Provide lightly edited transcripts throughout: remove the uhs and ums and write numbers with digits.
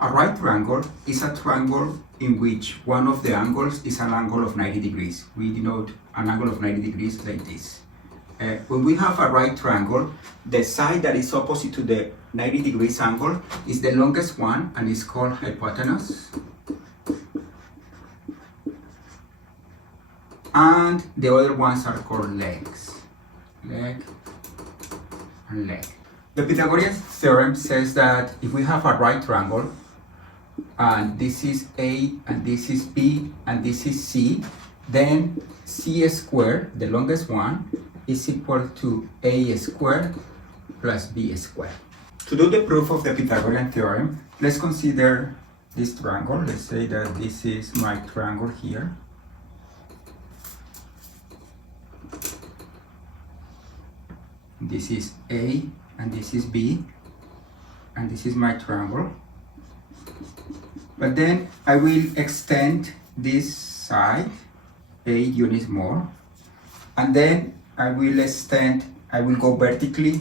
A right triangle is a triangle in which one of the angles is an angle of 90 degrees. We denote an angle of 90 degrees like this. When we have a right triangle, the side that is opposite to the 90 degrees angle is the longest one and is called hypotenuse. And the other ones are called legs. Leg and leg. The Pythagorean theorem says that if we have a right triangle, and this is A, and this is B, and this is C, then C squared, the longest one, is equal to A squared plus B squared. To do the proof of the Pythagorean theorem, let's consider this triangle. Let's say that this is my triangle here. This is A, and this is B, and this is my triangle. But then I will extend this side 8 units more, and then I will go vertically,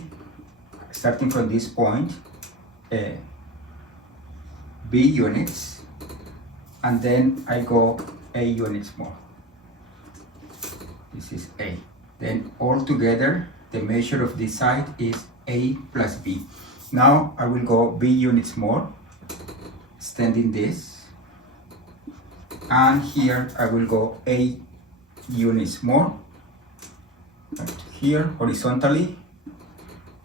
starting from this point, B units, and then I go A units more. This is A. Then all together, the measure of this side is A plus B. Now I will go B units more, extending this, and here I will go A units more, right here horizontally,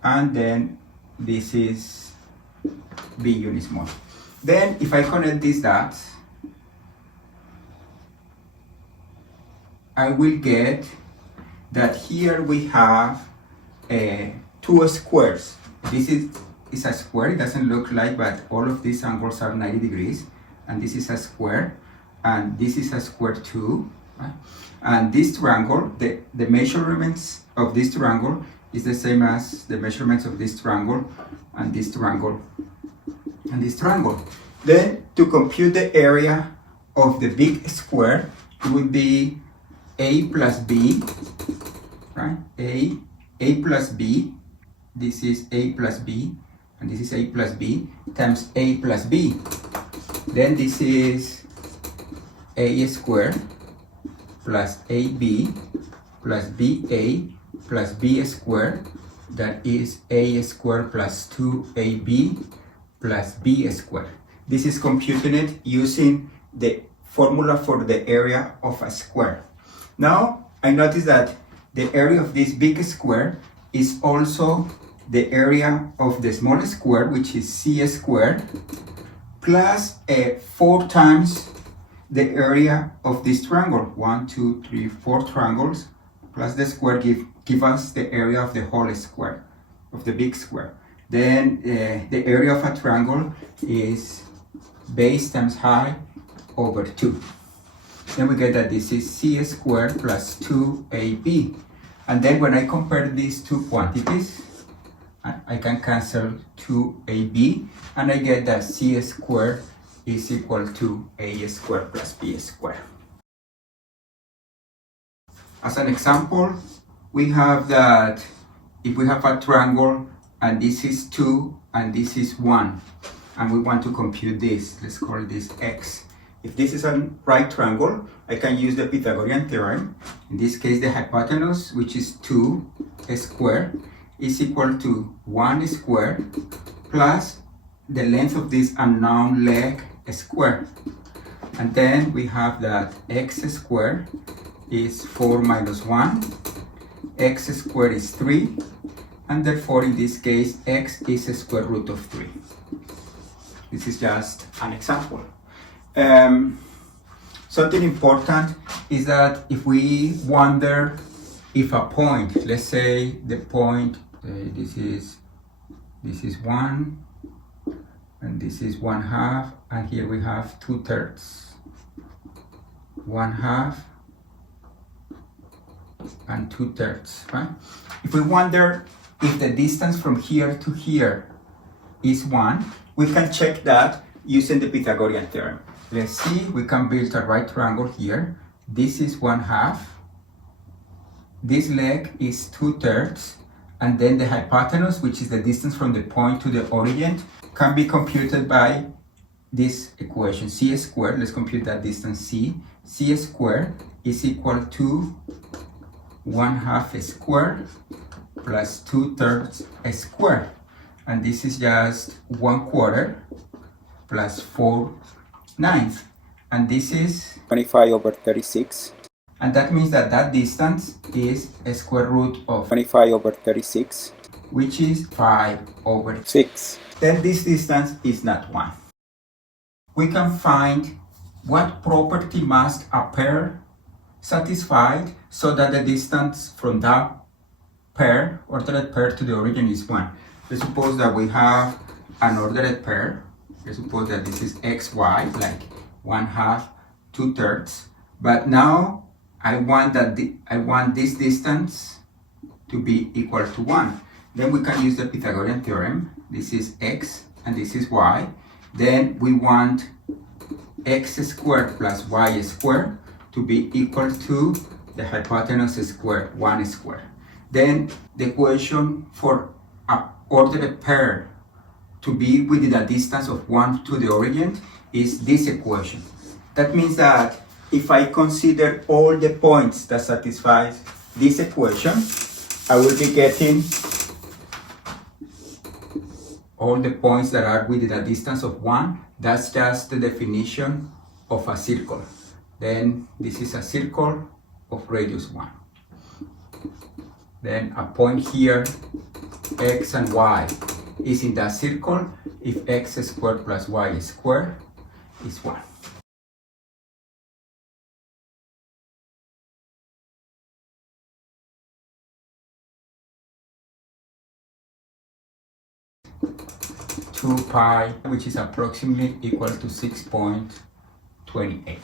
and then this is B units more. Then if I connect these dots, I will get that here we have two squares. This is a square. It doesn't look like, but all of these angles are 90 degrees, and this is a square, and this is a square too, right? And this triangle, the measurements of this triangle is the same as the measurements of this triangle and this triangle and this triangle. Then to compute the area of the big square, it would be A plus B, right? A plus B, this is A plus B, and this is A plus B, times A plus B. Then this is A squared plus AB plus BA plus B squared, that is A squared plus 2AB plus B squared. This is computing it using the formula for the area of a square. Now I notice that the area of this big square is also the area of the small square, which is C squared, plus 4 times the area of this triangle. 1, 2, 3, 4 triangles, plus the square give us the area of the whole square, of the big square. Then the area of a triangle is base times height over 2. Then we get that this is C squared plus 2AB. And then when I compare these two quantities, I can cancel 2AB, and I get that C squared is equal to A squared plus B squared. As an example, we have that if we have a triangle and this is 2 and this is 1, and we want to compute this, let's call this X. If this is a right triangle, I can use the Pythagorean theorem. In this case, the hypotenuse, which is 2 squared, is equal to 1 squared plus the length of this unknown leg squared. And then we have that X squared is 4 minus 1, X squared is 3, and therefore in this case, X is a square root of 3. This is just an example. Something important is that if we wonder if a point, let's say the point, this is 1, and this is 1/2, and here we have 2/3, 1/2 and 2/3, right? If we wonder if the distance from here to here is 1, we can check that using the Pythagorean theorem. Let's see, we can build a right triangle here. This is 1/2. This leg is 2/3. And then the hypotenuse, which is the distance from the point to the origin, can be computed by this equation, c squared, let's compute that distance c squared is equal to 1/2 squared plus 2/3 squared, and this is just 1/4 plus 4/9, and this is 25/36, and that means that that distance is a square root of 25/36, which is 5/6. 6. Then this distance is not 1. We can find what property must a pair satisfy so that the distance from that pair, ordered pair to the origin is 1. Let's suppose that we have an ordered pair. Let's suppose that this is xy, like 1/2, 2/3. But now I want this distance to be equal to 1. Then we can use the Pythagorean Theorem. This is x and this is y. Then we want x squared plus y squared to be equal to the hypotenuse squared, 1 squared. Then the equation for an ordered pair to be within a distance of 1 to the origin is this equation. That means that if I consider all the points that satisfy this equation, I will be getting all the points that are within a distance of 1. That's just the definition of a circle. Then this is a circle of radius 1. Then a point here, x and y, is in that circle if x squared plus y squared is 1. Two pi, which is approximately equal to 6.28.